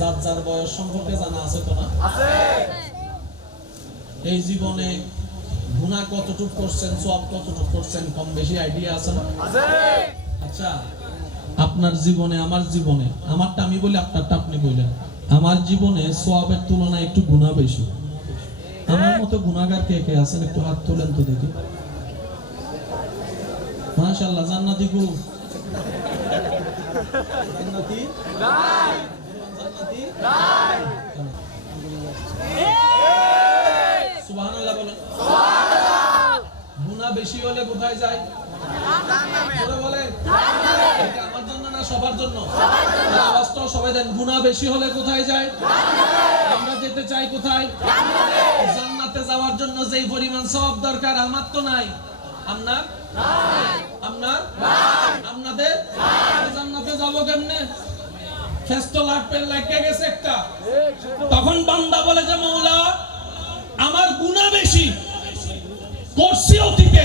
যার যার বয়স সম্পর্কে জানা আছে তো না? এই জীবনে গুনাহ কতটুকু করছেন, সওয়াব কতটুকু করছেন, কম বেশি আইডিয়া আছে না? আচ্ছা, আপনার জীবনে আমার জীবনে, আমারটা আমি বলি আপনারটা আপনি বললেন, আমার জীবনে সওয়াবের তুলনায় একটু গুনাহ বেশি। আমার মতো গুনাহগার কে কে আছেন একটু হাত তোলেন তো দেখি। মাশাআল্লাহ, জান্নাতি গো। জান্নাতি নাই, জান্নাতি নাই। সুবহানাল্লাহ বলেন। সুবহানাল্লাহ। গুনাহ বেশি হলে কোথায় যায়? জাহান্নামে। বলে জাহান্নামে। এটা আমার জন্য না সবার জন্য? সবার জন্য। আওয়াজটা সবাই দেন। গুনাহ বেশি হলে কোথায় যায়? জাহান্নামে। আমরা যেতে চাই কোথায়? জান্নাতে। জান্নাতে যাওয়ার জন্য যেই পরিমাণ সওয়াব দরকার আমার তো নাই। আপনার নাই। আপনার নাই। আপনাদের নাই। জান্নাতে যাব কেমনে? ফেস্টো লাগবে, লাগে গেছে একটা। তখন বান্দা বলে যে মওলা আমার গুনাহ বেশি করছি অতীতে,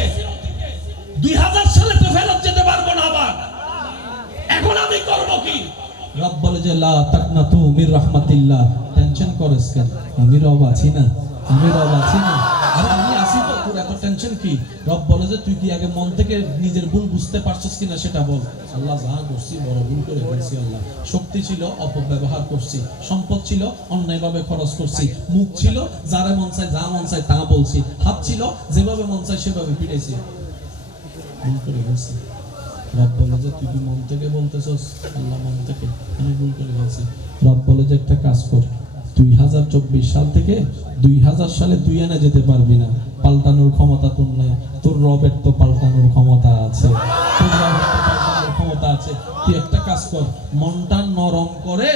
2000 সালে তো ফেরত যেতে পারবো না, আবার এখন আমি করব কি? রব বলে যে লা তাকনাতু মির রাহমাতিল্লাহ। টেনশন করিস কেন? আমি রব আছি না, আমি রব আছি না। আরে আমি আছি তো, তোর এত টেনশন কি? রব বলে যে তুই কি আগে মন থেকে নিজের ভুল বুঝতে পারছিস কিনা সেটা বল। আল্লাহ যা করছি বড় ভুল করে ফেলছি। আল্লাহ শক্তি ছিল অপব্যবহার করছি, সম্পদ ছিল অন্যায়ভাবে খরচ করছি, মুখ ছিল যারা মন চায় যা মন চায় তা বলছি, হাত ছিল যেভাবে মন চায় সেভাবে পিটাইছি, ভুল করে ফেলছি। রব বলে যে তুই কি মন থেকে বলতেছস? আল্লাহ মন থেকে, আমি ভুল করে ফেলছি। রব বলে যে একটা কাজ কর, 2024 সাল থেকে 2000 সালে তুই এনে যেতে পারবি না, পাল্টানোর ক্ষমতা তোর নাই। তোর রবের তো পাল্টানোর ক্ষমতা আছে, তোর রবের তো পাল্টানোর ক্ষমতা আছে। তুই একটা কাজ কর, মনটা নরম করে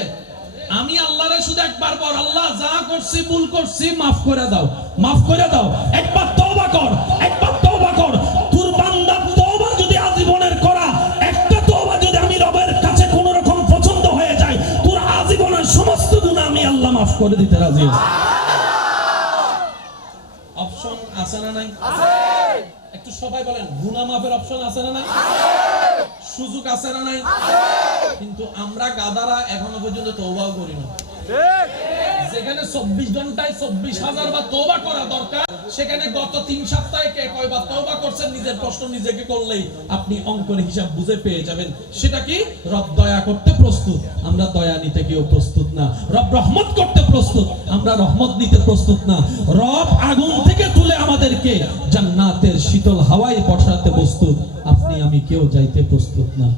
আমি আল্লাহরে শুধু একবার বল, আল্লাহ যা করছি ভুল করছি মাফ করে দাও, মাফ করে দাও। একবার তওবা কর, একবার তওবা কর। তোর বান্দা তওবা যদি আজীবনের করা একটা তওবা যদি আমি রবের কাছে কোন রকম পছন্দ হয়ে যায়, তোর আজীবনের সমস্ত গুনাহ আমি আল্লাহ মাফ করে দিতে রাজি আছি। অপশন আছে না নাই? আছে। একটু সবাই বলেন, গুনাহ মাফের অপশন আছে না নাই? আছে। সুযোগ আছে না নাই? আছে। কিন্তু আমরা গাদারা এখনো পর্যন্ত তওবাও করি না। ঠিক। যেখানে 24 ঘন্টায় 24,000 বার তওবা করা দরকার, সেখানে গত 3 সপ্তাহে কে কয়বার তওবা করছেন নিজের প্রশ্ন নিজেকে করলেই আপনি অঙ্কের হিসাব বুঝে পেয়ে যাবেন। সেটা কি? রব দয়া করতে প্রস্তুত, আমরা দয়া নিতে কেউ প্রস্তুত না। রব রহমত করতে প্রস্তুত, আমরা রহমত নিতে প্রস্তুত না। রব আগুন থেকে তুলে আমাদেরকে জান্নাতের শীতল হাওয়ায় বসাতে প্রস্তুত, আপনি আমি কেউ যাইতে প্রস্তুত না।